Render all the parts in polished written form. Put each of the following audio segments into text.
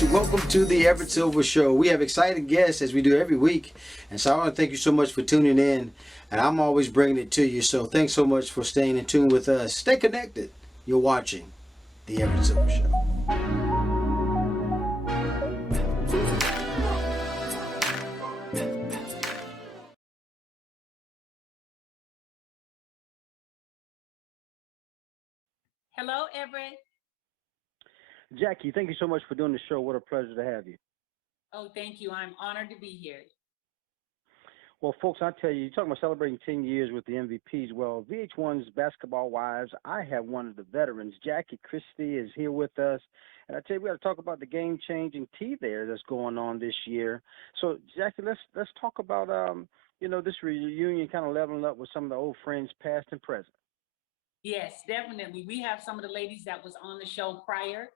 guys, welcome to the Everett Silver Show. We have exciting guests as we do every week, and so I want to thank you so much for tuning in, and I'm always bringing it to you, so thanks so much for staying in tune with us. Stay connected. You're watching the Everett Silver Show. Hello, Everett. Jackie, thank you so much for doing the show. What a pleasure to have you. Oh, thank you. I'm honored to be here. Well, folks, I tell you, you're talking about celebrating 10 years with the MVPs. Well, VH1's Basketball Wives, I have one of the veterans. Jackie Christie is here with us. And I tell you, we got to talk about the game-changing tea there that's going on this year. So, Jackie, let's talk about, this reunion, kind of leveling up with some of the old friends, past and present. Yes, definitely. We have some of the ladies that was on the show prior.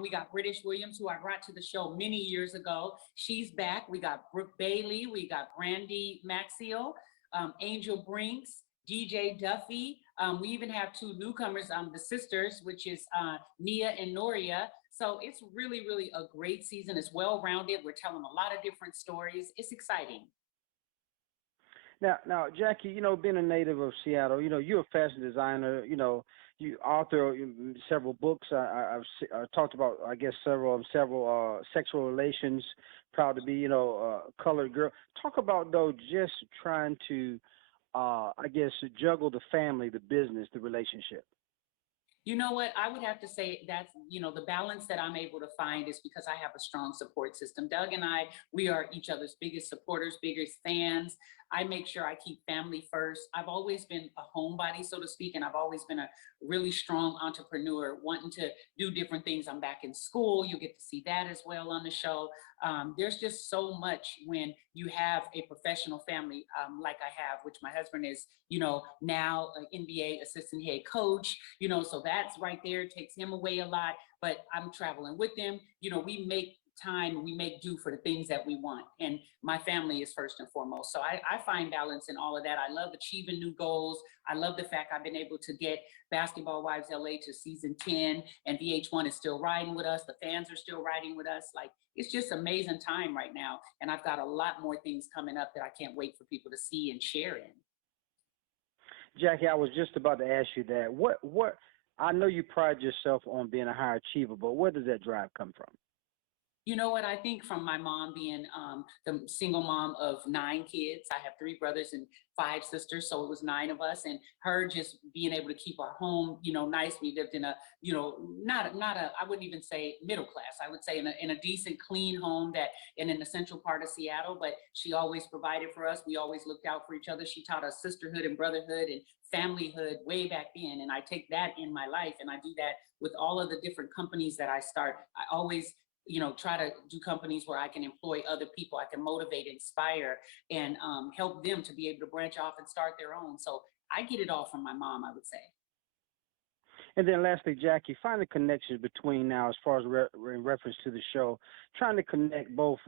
We got British Williams, who I brought to the show many years ago. She's back. We got Brooke Bailey. We got Brandy Maxiel, Angel Brinks, DJ Duffy. We even have two newcomers, the sisters, which is Nia and Noria. So it's really, really a great season. It's well-rounded. We're telling a lot of different stories. It's exciting. Now, Jackie, being a native of Seattle, you're a fashion designer. You author several books. I've talked about, I guess, several sexual relations. Proud to be, colored girl. Talk about though, just trying to, I guess, juggle the family, the business, the relationship. You know what? I would have to say that's, the balance that I'm able to find is because I have a strong support system. Doug and I, we are each other's biggest supporters, biggest fans. I make sure I keep family first. I've always been a homebody, so to speak, and I've always been a really strong entrepreneur, wanting to do different things. I'm back in school. You get to see that as well on the show. There's just so much when you have a professional family like I have, which my husband is, now an NBA assistant head coach, so that's right there, takes him away a lot, but I'm traveling with him. We make time, we make do for the things that we want. And my family is first and foremost. So I find balance in all of that. I love achieving new goals. I love the fact I've been able to get Basketball Wives LA to season 10, and VH1 is still riding with us. The fans are still riding with us. Like, it's just amazing time right now. And I've got a lot more things coming up that I can't wait for people to see and share in. Jackie, I was just about to ask you that. What I know you pride yourself on being a high achiever, but where does that drive come from? You know what? I think from my mom being the single mom of 9 kids. I have 3 brothers and 5 sisters, so it was 9 of us. And her just being able to keep our home, nice. We lived in a, not a, I wouldn't even say middle class. I would say in a decent, clean home and in the central part of Seattle. But she always provided for us. We always looked out for each other. She taught us sisterhood and brotherhood and familyhood way back then. And I take that in my life, and I do that with all of the different companies that I start. I always try to do companies where I can employ other people. I can motivate, inspire, and help them to be able to branch off and start their own. So I get it all from my mom, I would say. And then lastly, Jackie, find the connections between now, as far as in reference to the show, trying to connect both,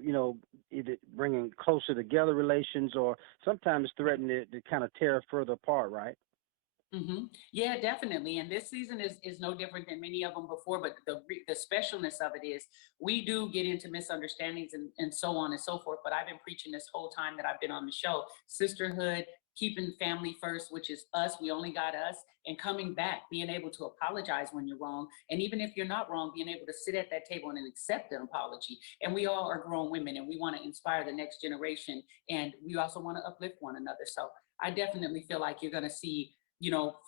either bringing closer together relations or sometimes threatening to kind of tear further apart, right? Mm-hmm. Yeah, definitely. And this season is no different than many of them before. But the specialness of it is we do get into misunderstandings and so on and so forth. But I've been preaching this whole time that I've been on the show: sisterhood, keeping family first, which is us. We only got us. And coming back, being able to apologize when you're wrong. And even if you're not wrong, being able to sit at that table and accept an apology. And we all are grown women, and we want to inspire the next generation. And we also want to uplift one another. So I definitely feel like you're going to see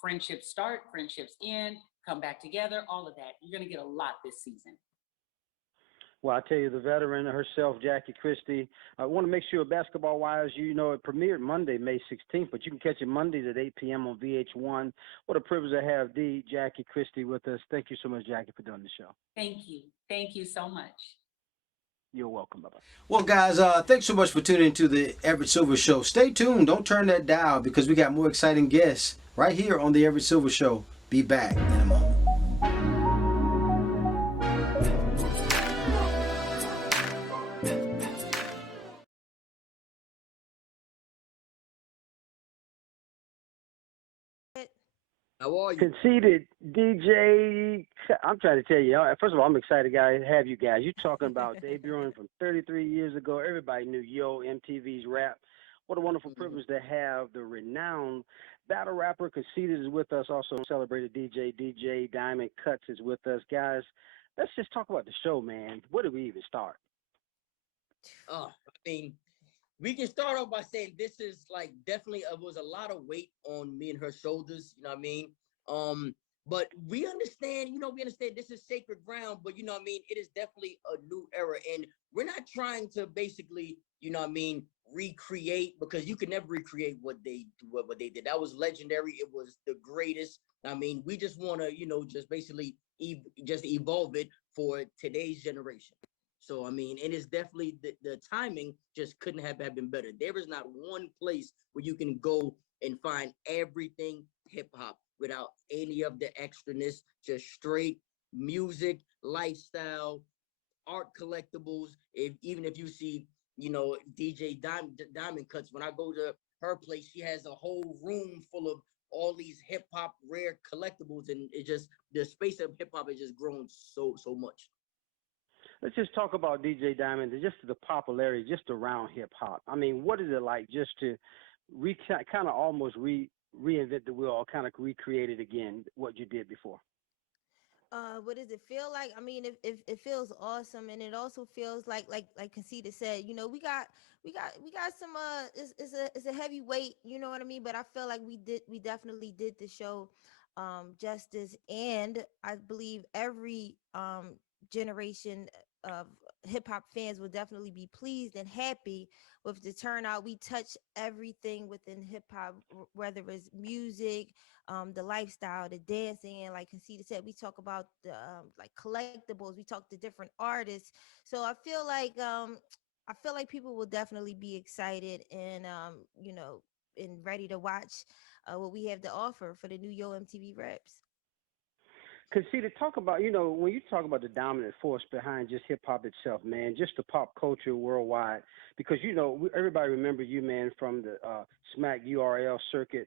friendships start, friendships end, come back together, all of that. You're going to get a lot this season. Well, I tell you, the veteran herself, Jackie Christie. I want to make sure Basketball Wives, it premiered Monday, May 16th, but you can catch it Mondays at 8 p.m. on VH1. What a privilege to have the Jackie Christie with us. Thank you so much, Jackie, for doing the show. Thank you. Thank you so much. You're welcome. Bye-bye. Well, guys, thanks so much for tuning into the Everett Silver Show. Stay tuned. Don't turn that dial because we got more exciting guests right here on the Everett Silver Show. Be back in a moment. How are you? Conceited DJ. I'm trying to tell you. First of all, I'm excited, guys, to have you guys. You're talking about debuting from 33 years ago. Everybody knew Yo MTV's rap. What a wonderful Mhm. privilege to have the renowned battle rapper Conceited is with us. Also celebrated DJ Diamond Kuts is with us, guys. Let's just talk about the show, man. Where do we even start? I mean, we can start off by saying this is like definitely was a lot of weight on me and her shoulders. You know what I mean? But we understand. We understand this is sacred ground. But you know what I mean? It is definitely a new era, and we're not trying to basically, recreate, because you can never recreate what they did. That was legendary. It was the greatest. I mean, we just want to, just basically just evolve it for today's generation. So I mean, and it's definitely the timing just couldn't have been better. There is not one place where you can go and find everything hip hop without any of the extraness, just straight music, lifestyle, art collectibles. Even if you see, DJ Diamond Cuts, when I go to her place, she has a whole room full of all these hip hop rare collectibles, and it just the space of hip hop has just grown so much. Let's just talk about DJ Diamond and just the popularity just around hip hop. I mean, what is it like just to kind of almost reinvent the wheel or kind of recreate it again, what you did before? What does it feel like? I mean, it feels awesome, and it also feels like Conceited said, we got some it's a heavy weight, you know what I mean? But I feel like we definitely did the show justice, and I believe every generation of hip hop fans will definitely be pleased and happy with the turnout. We touch everything within hip hop, whether it's music, the lifestyle, the dancing, and like Conceited said, we talk about the like collectibles. We talk to different artists. So I feel like people will definitely be excited and and ready to watch what we have to offer for the new Yo MTV Reps. Conceited, talk about, when you talk about the dominant force behind just hip hop itself, man, just the pop culture worldwide, because, everybody remember you, man, from the Smack URL circuit,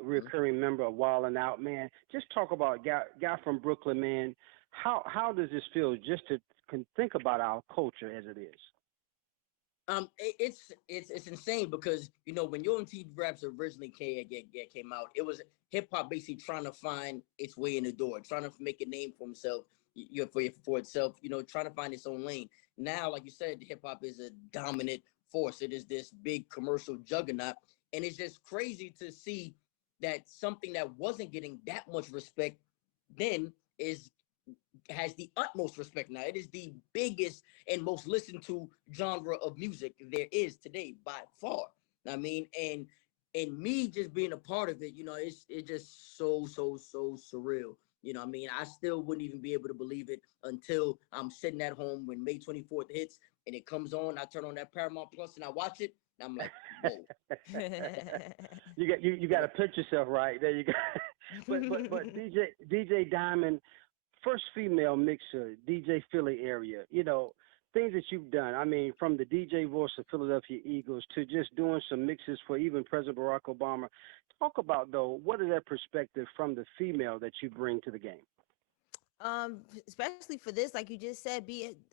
recurring member of Wild 'N Out, man. Just talk about guy from Brooklyn, man. How does this feel just to think about our culture as it is? It's insane, because when Yo MTV Raps originally came out, it was hip hop basically trying to find its way in the door, trying to make a name for himself, for itself, trying to find its own lane. Now, like you said, hip hop is a dominant force. It is this big commercial juggernaut, and it's just crazy to see that something that wasn't getting that much respect then is has the utmost respect now. It is the biggest and most listened to genre of music there is today by far. I mean, and me just being a part of it, it's just so surreal. I mean, I still wouldn't even be able to believe it until I'm sitting at home when May 24th hits and it comes on. I turn on that Paramount Plus and I watch it, and I'm like, whoa. You got to pitch yourself right there. You got, but DJ Diamond, first female mixer, DJ Philly area, things that you've done. I mean, from the DJ voice of Philadelphia Eagles to just doing some mixes for even President Barack Obama. Talk about, though, what is that perspective from the female that you bring to the game? Especially for this, like you just said,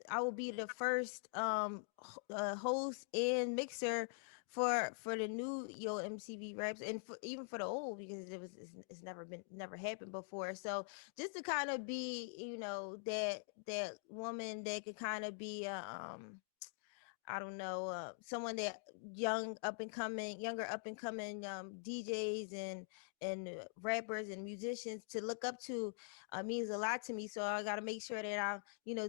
I will be the first host and mixer for the new Yo MTV Raps, and even for the old, because it's never happened before. So just to kind of be, that woman that could kind of be I don't know, someone that younger up and coming DJs and rappers and musicians to look up to means a lot to me. So I got to make sure that I'm,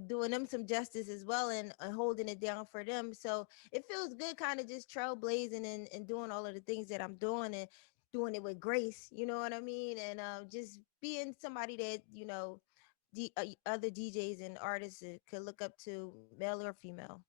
doing them some justice as well, and holding it down for them. So it feels good, kind of just trailblazing and doing all of the things that I'm doing, and doing it with grace. You know what I mean? And just being somebody that other DJs and artists could look up to, male or female.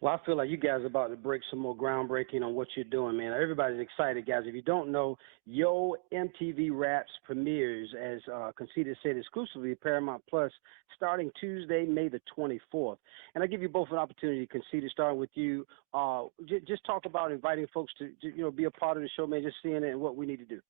Well, I feel like you guys are about to break some more groundbreaking on what you're doing, man. Everybody's excited, guys. If you don't know, Yo MTV Raps premieres, as Conceited said, exclusively Paramount Plus, starting Tuesday, May the 24th. And I give you both an opportunity, Conceited, starting with you. Just talk about inviting folks to be a part of the show, man, just seeing it and what we need to do.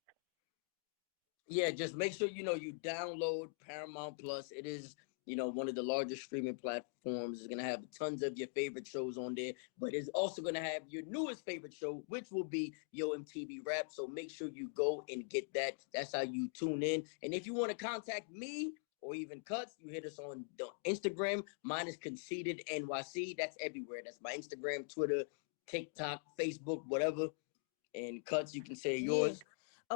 Yeah, just make sure you download Paramount Plus. It is one of the largest streaming platforms. It's gonna have tons of your favorite shows on there, but it's also gonna have your newest favorite show, which will be Yo MTV Rap. So make sure you go and get that. That's how you tune in. And if you want to contact me or even Cuts, you hit us on the Instagram. Mine is Conceited NYC. That's everywhere. That's my Instagram, Twitter, TikTok, Facebook, whatever. And Cuts, you can say Yeah. yours.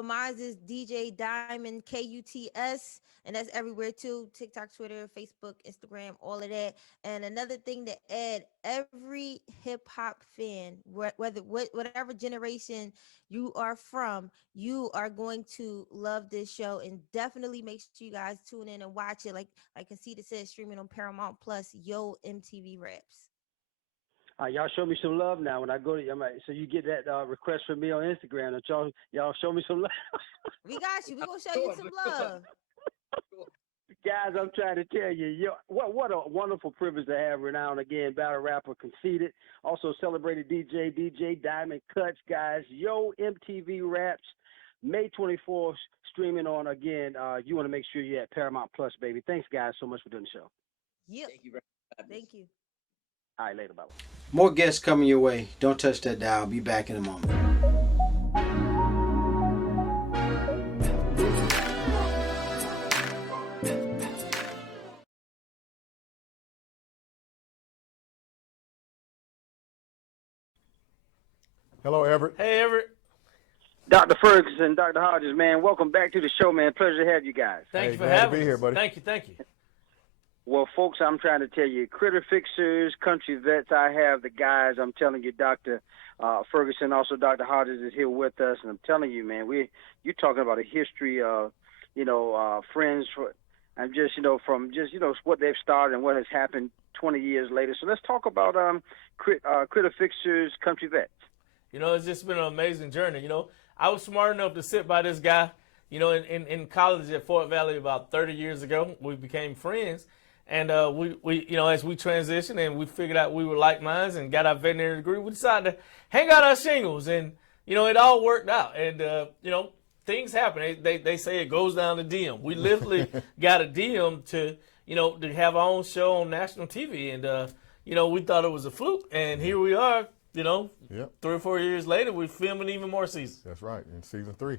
Mine is DJ Diamond Kuts, and that's everywhere too. TikTok, Twitter, Facebook, Instagram, all of that. And another thing to add: every hip hop fan, whatever generation you are from, you are going to love this show, and definitely make sure you guys tune in and watch it. Like Conceited said, streaming on Paramount Plus. Yo MTV Raps. Y'all show me some love now when I go to you. So you get that request from me on Instagram. And y'all show me some love. We got you. We gonna show you some love. Guys, I'm trying to tell you, what a wonderful privilege to have renowned again battle rapper Conceited, also celebrated DJ Diamond Cuts, guys. Yo MTV Raps, May 24th, streaming on again. You want to make sure you're at Paramount Plus, baby. Thanks, guys, so much for doing the show. Yep. Thank you very much. Thank you. All right, later, bye. More guests coming your way. Don't touch that dial. Be back in a moment. Hello, Everett. Hey, Everett. Dr. Ferguson, Dr. Hodges, man, welcome back to the show, man. Pleasure to have you guys. Thank you for glad to having be us. here, buddy. Thank you. Well, folks, I'm trying to tell you, critter fixers, country vets, I have the guys. I'm telling you, Dr. Ferguson, also Dr. Hodges is here with us, and I'm telling you, man, you're talking about a history of, friends, and just, from just, what they've started and what has happened 20 years later. So let's talk about critter fixers, country vets. It's just been an amazing journey. I was smart enough to sit by this guy, in college at Fort Valley about 30 years ago. We became friends. And we as we transitioned and we figured out we were like minds and got our veterinary degree, we decided to hang out our shingles, and it all worked out. And things happen. They say it goes down the DM. We literally got a DM to have our own show on national TV, and we thought it was a fluke, and here we are. Yep. 3 or 4 years later, we're filming even more seasons. That's right, in season 3.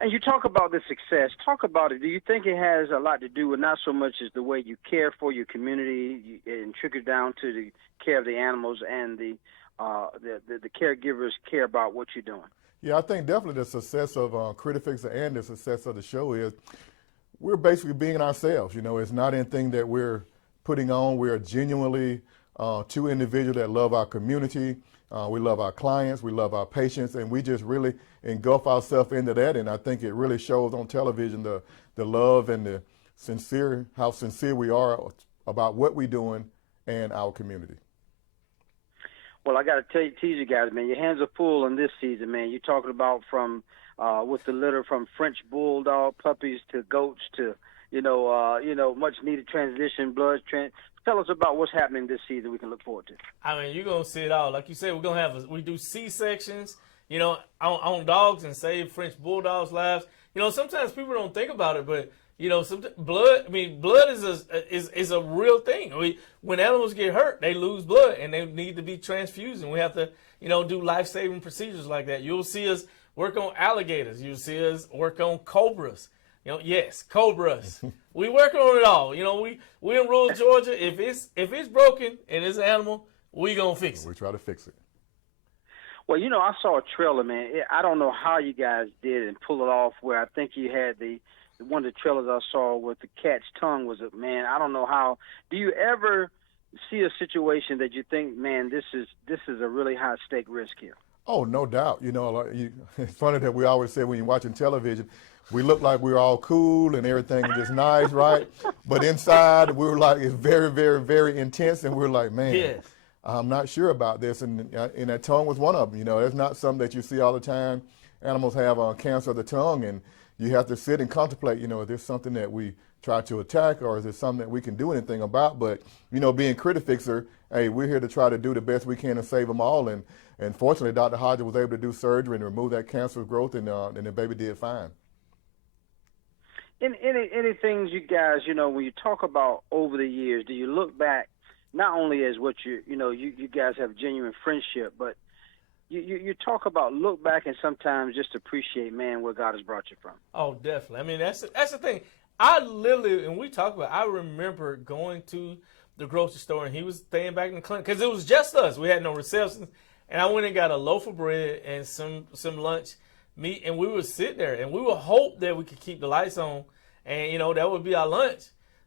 And you talk about the success. Talk about it. Do you think it has a lot to do with not so much as the way you care for your community and trickle down to the care of the animals and the caregivers care about what you're doing? Yeah, I think definitely the success of Critter Fixer and the success of the show is we're basically being ourselves. It's not anything that we're putting on. We're genuinely two individuals that love our community. We love our clients, we love our patients, and we just really engulf ourselves into that. And I think it really shows on television the love and how sincere we are about what we're doing and our community. Well, I got to tease you guys, man, your hands are full in this season, man. You're talking about from with the litter from French bulldog puppies to goats to much needed transition, Tell us about what's happening this season we can look forward to. I mean, you're going to see it all. Like you said, we're going to we do C-sections, on dogs and save French bulldogs' lives. Sometimes people don't think about it, but, blood is a real thing. When animals get hurt, they lose blood and they need to be transfused, and we have to, do life-saving procedures like that. You'll see us work on alligators. You'll see us work on cobras. Yes, cobras. We work on it all. We in rural Georgia. If it's broken and it's an animal, we gonna fix it. We try to fix it. Well, I saw a trailer, man. I don't know how you guys did and pull it off. Where I think you had one of the trailers I saw with the cat's tongue was it, man. I don't know how. Do you ever see a situation that you think, man, this is a really high stake risk here? Oh, no doubt. It's funny that we always say when you're watching television, we look like we're all cool and everything is just nice, right? But inside, we were like, it's very, very, very intense, and we're like, man, yes. I'm not sure about this. And that tongue was one of them. It's not something that you see all the time. Animals have cancer of the tongue, and you have to sit and contemplate, is this something that we try to attack, or is it something that we can do anything about? But, being Critter Fixer, hey, we're here to try to do the best we can and save them all. And fortunately, Dr. Hodges was able to do surgery and remove that cancerous growth, and the baby did fine. Any things you guys, when you talk about over the years, do you look back not only as what you guys have genuine friendship, but you talk about look back and sometimes just appreciate, man, where God has brought you from. Oh, definitely. I mean, that's the thing. I literally, and we talk about, I remember going to the grocery store and he was staying back in the clinic because it was just us. We had no receptions. And I went and got a loaf of bread and some lunch meat, and we would sit there and we would hope that we could keep the lights on, and that would be our lunch.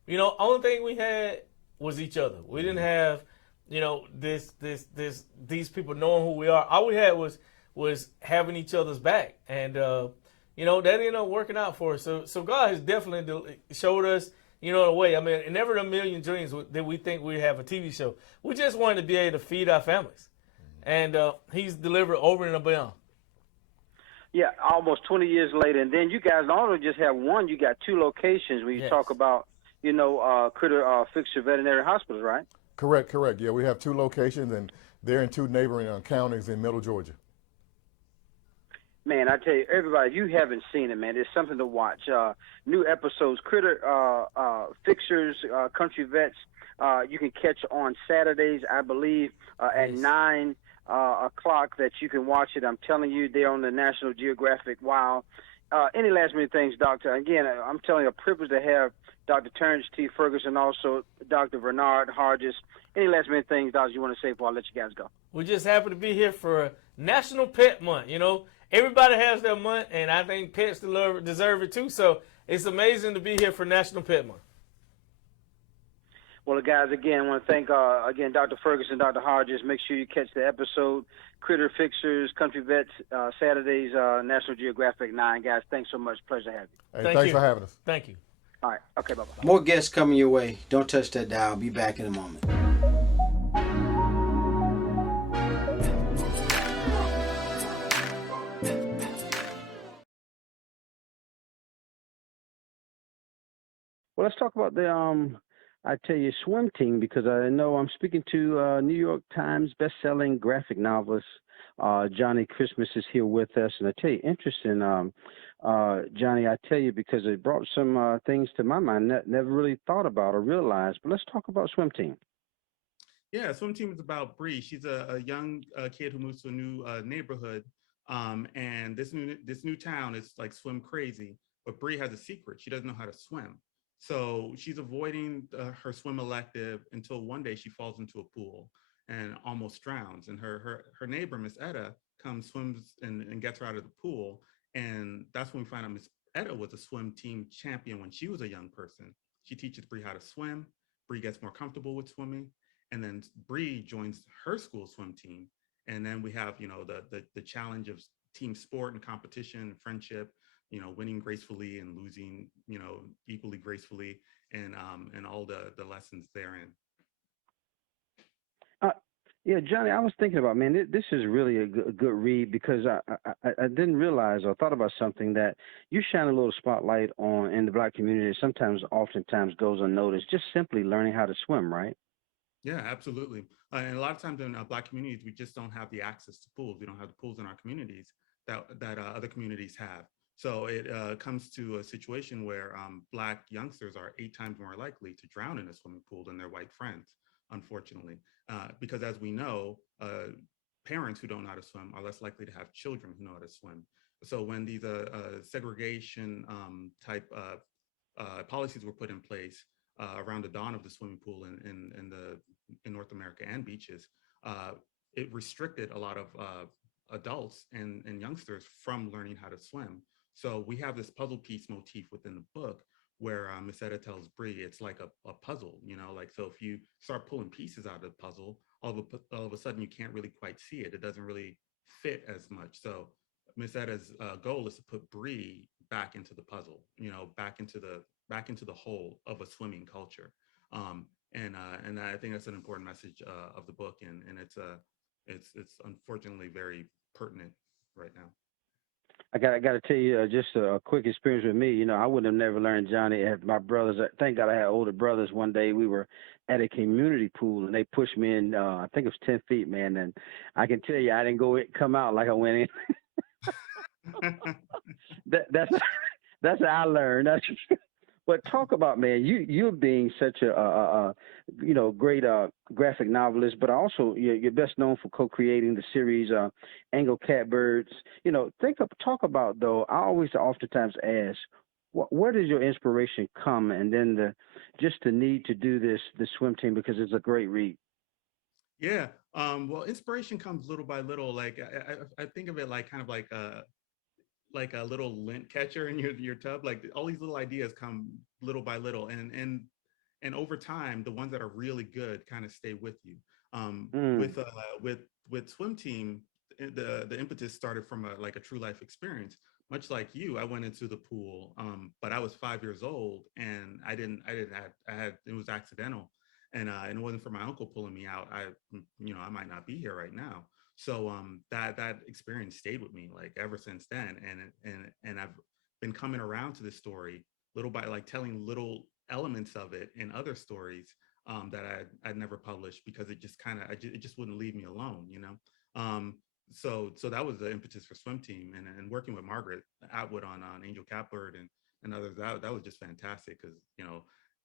Only thing we had was each other. We didn't have these people knowing who we are. All we had was having each other's back, and that ended up working out for us. So God has definitely showed us the way. I mean, never in a million dreams did we think we'd have a TV show. We just wanted to be able to feed our families, and He's delivered over and beyond. Yeah, almost 20 years later, and then you guys not only just have one, you got two locations when you talk about, Critter Fixer Veterinary Hospitals, right? Correct. Yeah, we have two locations, and they're in two neighboring counties in Middle Georgia. Man, I tell you, everybody, if you haven't seen it, man, it's something to watch. New episodes, Critter Fixers, Country Vets, you can catch on Saturdays, I believe, at 9 o'clock that you can watch it. I'm telling you, they're on the National Geographic. Wow. Any last minute things, Doctor? Again, I'm telling you, a privilege to have Dr. Terrence T. Ferguson, also Dr. Vernard Hodges. Any last minute things, Doctor, you want to say before I let you guys go? We're just happy to be here for National Pet Month. Everybody has their month, and I think pets deserve it too. So it's amazing to be here for National Pet Month. Well, guys, again, I want to thank, Dr. Ferguson, Dr. Hodges. Make sure you catch the episode, Critter Fixers, Country Vets, Saturdays, National Geographic 9. Guys, thanks so much. Pleasure to have you. Hey, thanks for having us. Thank you. All right. Okay, bye-bye. More guests coming your way. Don't touch that dial. Be back in a moment. Well, let's talk about the I tell you, swim team, because I know I'm speaking to New York Times best-selling graphic novelist Johnnie Christmas is here with us, and I tell you, interesting, Johnnie. I tell you, because it brought some things to my mind that never really thought about or realized. But let's talk about swim team. Yeah, swim team is about Bree. She's a young kid who moves to a new neighborhood, and this new town is like swim crazy. But Bree has a secret. She doesn't know how to swim. So she's avoiding her swim elective until one day she falls into a pool and almost drowns. And her neighbor, Miss Etta, comes, swims, and gets her out of the pool. And that's when we find out Miss Etta was a swim team champion when she was a young person. She teaches Bree how to swim. Bree gets more comfortable with swimming. And then Bree joins her school swim team. And then we have, the challenge of team sport and competition and friendship, winning gracefully and losing, equally gracefully, and all the lessons therein. Yeah, Johnny, I was thinking about, man, this is really a good read, because I didn't realize or thought about something that you shine a little spotlight on in the Black community. Sometimes, oftentimes goes unnoticed, just simply learning how to swim, right? Yeah, absolutely. And a lot of times in Black communities, we just don't have the access to pools. We don't have the pools in our communities that other communities have. So it comes to a situation where Black youngsters are 8 times more likely to drown in a swimming pool than their white friends, unfortunately. Because as we know, parents who don't know how to swim are less likely to have children who know how to swim. So when these segregation type policies were put in place around the dawn of the swimming pool in North America and beaches, it restricted a lot of adults and youngsters from learning how to swim. So we have this puzzle piece motif within the book where Miss Etta tells Bree it's like a puzzle, so if you start pulling pieces out of the puzzle, all of a sudden you can't really quite see it. It doesn't really fit as much. So Miss Etta's goal is to put Bree back into the puzzle, back into the whole of a swimming culture. And I think that's an important message of the book, and it's unfortunately very pertinent right now. I got to tell you just a quick experience with me. I would have never learned, Johnny, if my brothers. Thank God I had older brothers. One day we were at a community pool and they pushed me in. I think it was 10 feet, man. And I can tell you, I didn't come out like I went in. That's how I learned. But talk about, man, you being such a great graphic novelist, but also you're best known for co-creating the series Angle Catbirds. Talk about though. I always oftentimes ask, where does your inspiration come, and then just the need to do this swim team because it's a great read. Yeah. Well, inspiration comes little by little. Like I think of it like kind of like a little lint catcher in your tub. Like all these little ideas come little by little, and over time, the ones that are really good kind of stay with you. Um, Mm. with uh, with with swim team, the impetus started from a true life experience. Much like you, I went into the pool, but I was 5 years old, and I had it was accidental, and it wasn't for my uncle pulling me out. I might not be here right now. So that experience stayed with me like ever since then, and I've been coming around to this story little by like telling little elements of it in other stories that I'd never published because it just kind of it just wouldn't leave me alone, you know. So that was the impetus for Swim Team, and working with Margaret Atwood on Angel Catbird and others, that was just fantastic because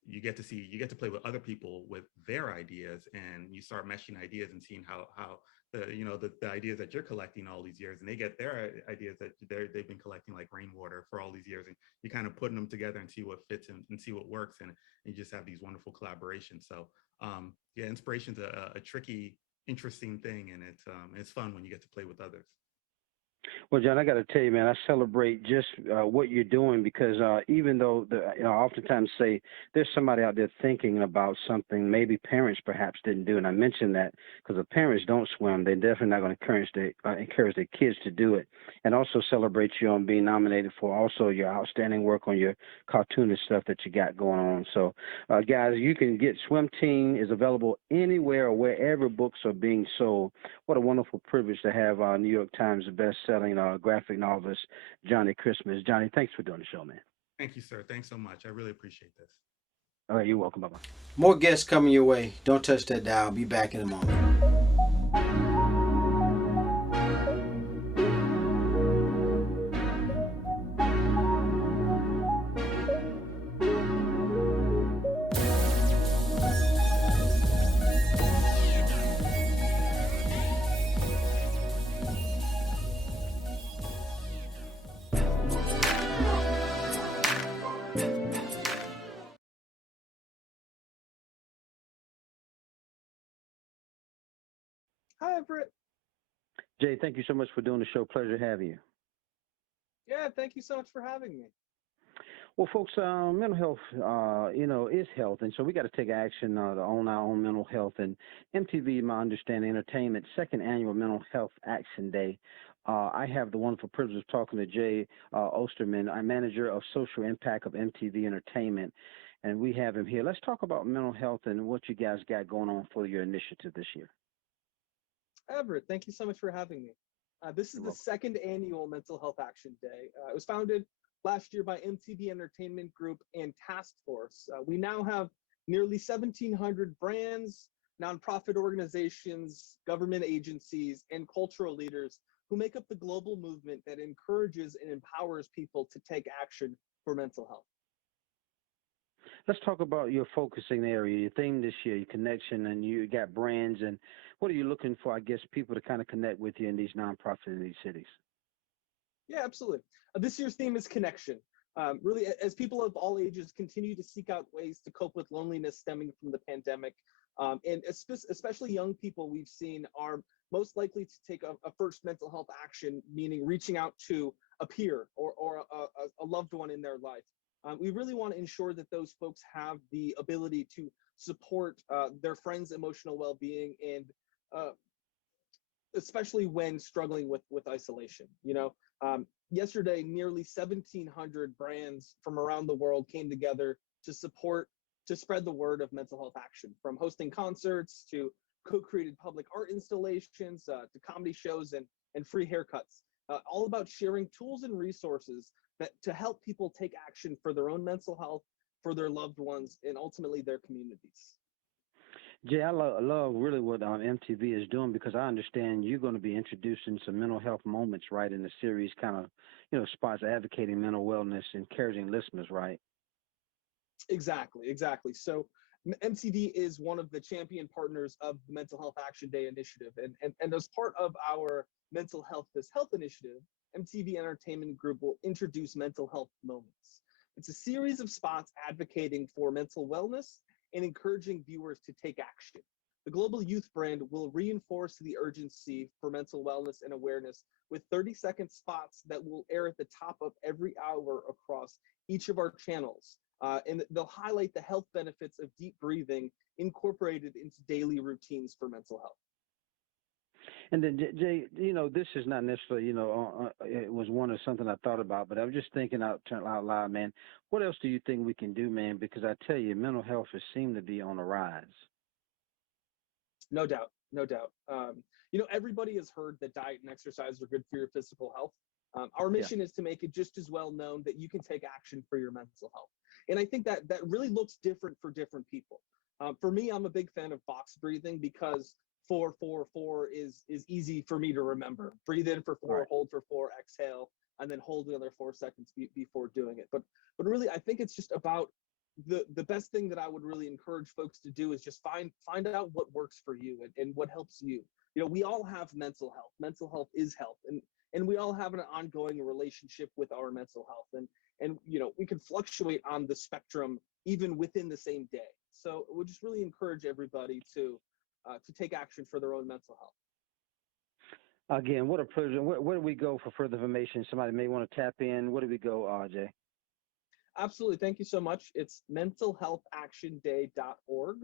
you get to play with other people with their ideas, and you start meshing ideas and seeing how the ideas that you're collecting all these years, and they get their ideas that they've been collecting like rainwater for all these years, and you kind of putting them together and see what fits and see what works, and you just have these wonderful collaborations. So yeah, inspiration's a tricky, interesting thing, and it's fun when you get to play with others. Well, John, I got to tell you, man, I celebrate just what you're doing because even though I oftentimes say there's somebody out there thinking about something maybe parents perhaps didn't do, and I mention that because if parents don't swim, they're definitely not going to encourage their kids to do it. And also celebrate you on being nominated for also your outstanding work on your cartoonist stuff that you got going on. So, guys, you can get Swim Team is available anywhere or wherever books are being sold. What a wonderful privilege to have New York Times best-selling graphic novelist Johnnie Christmas. Johnny, thanks for doing the show, man. Thank you, sir. Thanks so much. I really appreciate this. All right, you're welcome. Bye-bye. More guests coming your way. Don't touch that dial. Be back in a moment. Hi, Everett. Jay, thank you so much for doing the show. Pleasure having you. Yeah, thank you so much for having me. Well, folks, mental health, is health, and so we got to take action to own our own mental health. And MTV, my understanding, Entertainment second annual Mental Health Action Day. I have the wonderful privilege of talking to Jay Osterman, our manager of social impact of MTV Entertainment, and we have him here. Let's talk about mental health and what you guys got going on for your initiative this year. Everett, thank you so much for having me. This is You're the welcome. second annual Mental Health Action Day. It was founded last year by MTV Entertainment Group and Task Force. We now have nearly 1,700 brands, nonprofit organizations, government agencies, and cultural leaders who make up the global movement that encourages and empowers people to take action for mental health. Let's talk about your focusing area, your theme this year, your connection, and you got brands. And what are you looking for, I guess, people to kind of connect with you in these nonprofits in these cities? Yeah, absolutely. This year's theme is connection. Really, as people of all ages continue to seek out ways to cope with loneliness stemming from the pandemic, and especially young people we've seen are most likely to take a first mental health action, meaning reaching out to a peer or a loved one in their life. We really want to ensure that those folks have the ability to support their friends' emotional well-being and uh, especially when struggling with isolation. Yesterday, nearly 1,700 brands from around the world came together to spread the word of mental health action, from hosting concerts to co-created public art installations to comedy shows and free haircuts, all about sharing tools and resources that to help people take action for their own mental health, for their loved ones, and ultimately their communities. Jay, I love really what MTV is doing because I understand you're going to be introducing some mental health moments, right, in the series, kind of, spots advocating mental wellness, encouraging listeners, right? Exactly. So MTV is one of the champion partners of the Mental Health Action Day initiative. And as part of our Mental Health is Health initiative, MTV Entertainment Group will introduce Mental Health Moments. It's a series of spots advocating for mental wellness and encouraging viewers to take action. The global youth brand will reinforce the urgency for mental wellness and awareness with 30-second spots that will air at the top of every hour across each of our channels. And they'll highlight the health benefits of deep breathing incorporated into daily routines for mental health. And then, Jay, this is not necessarily, it was one of something I thought about, but I was just thinking out loud, man. What else do you think we can do, man? Because I tell you, mental health has seemed to be on the rise. No doubt. Everybody has heard that diet and exercise are good for your physical health. Our mission is to make it just as well known that you can take action for your mental health. And I think that really looks different for different people. For me, I'm a big fan of box breathing because 4-4-4 is easy for me to remember. Breathe in for 4, hold for 4, exhale, and then hold another 4 seconds before doing it. But really, I think it's just about the best thing that I would really encourage folks to do is just find out what works for you and what helps you. We all have mental health. Mental health is health, and we all have an ongoing relationship with our mental health. And we can fluctuate on the spectrum even within the same day. So we'll just really encourage everybody to take action for their own mental health. Again, what a pleasure. Where do we go for further information? Somebody may want to tap in. Where do we go, Jay? Absolutely. Thank you so much. It's mentalhealthactionday.org.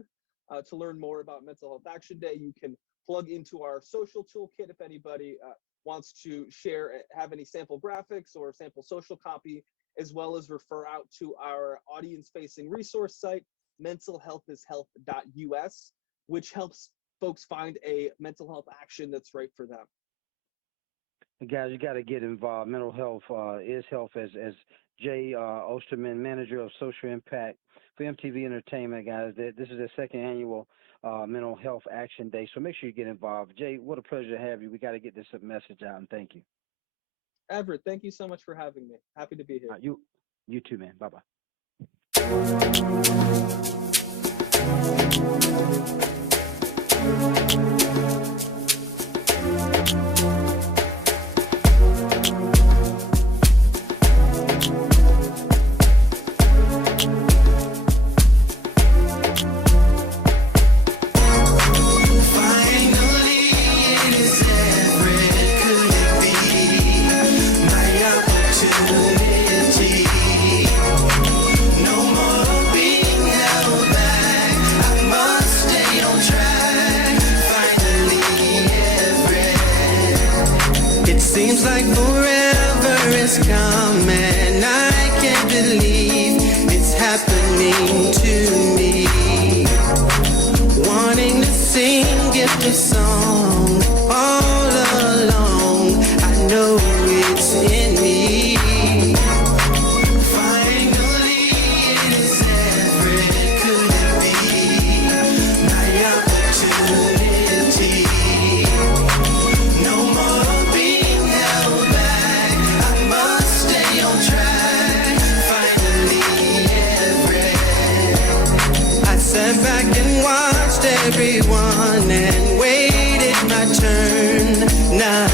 To learn more about Mental Health Action Day, you can plug into our social toolkit if anybody wants to have any sample graphics or sample social copy, as well as refer out to our audience-facing resource site, mentalhealthishealth.us, which helps folks find a mental health action that's right for them. Guys, you got to get involved. Mental health is health, as Jay Osterman, manager of social impact for MTV Entertainment, guys. This is the second annual Mental Health Action Day, so make sure you get involved. Jay, what a pleasure to have you. We got to get this message out, and thank you. Everett, thank you so much for having me. Happy to be here. You too, man. Bye-bye. Seems like forever is coming. I can't believe it's happening to me. Wanting to sing if the song all along. I know it's in me. Finally, it is Everett. Could it be my opportunity? No more being held back. I must stay on track. Finally, Everett. I sat back and watched everyone and waited my turn. Now